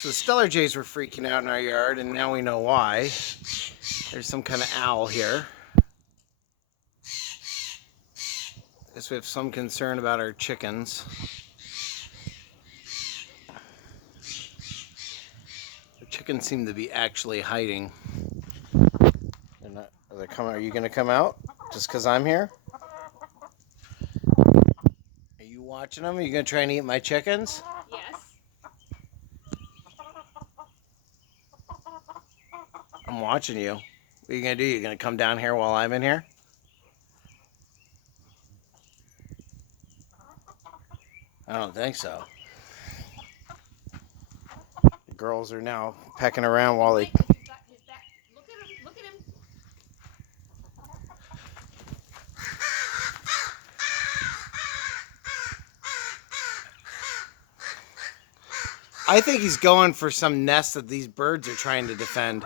So the Stellar Jays were freaking out in our yard, and now we know why. There's some kind of owl here. I guess we have some concern about our chickens. The chickens seem to be actually hiding. They're not, are they coming? Are you going to come out just because I'm here? Are you watching them? Are you going to try and eat my chickens? Yes. I'm watching you. What are you going to do? You're going to come down here while I'm in here? I don't think so. The girls are now pecking around while they... Wait, he's got his back. Look at him. Look at him. I think he's going for some nest that these birds are trying to defend.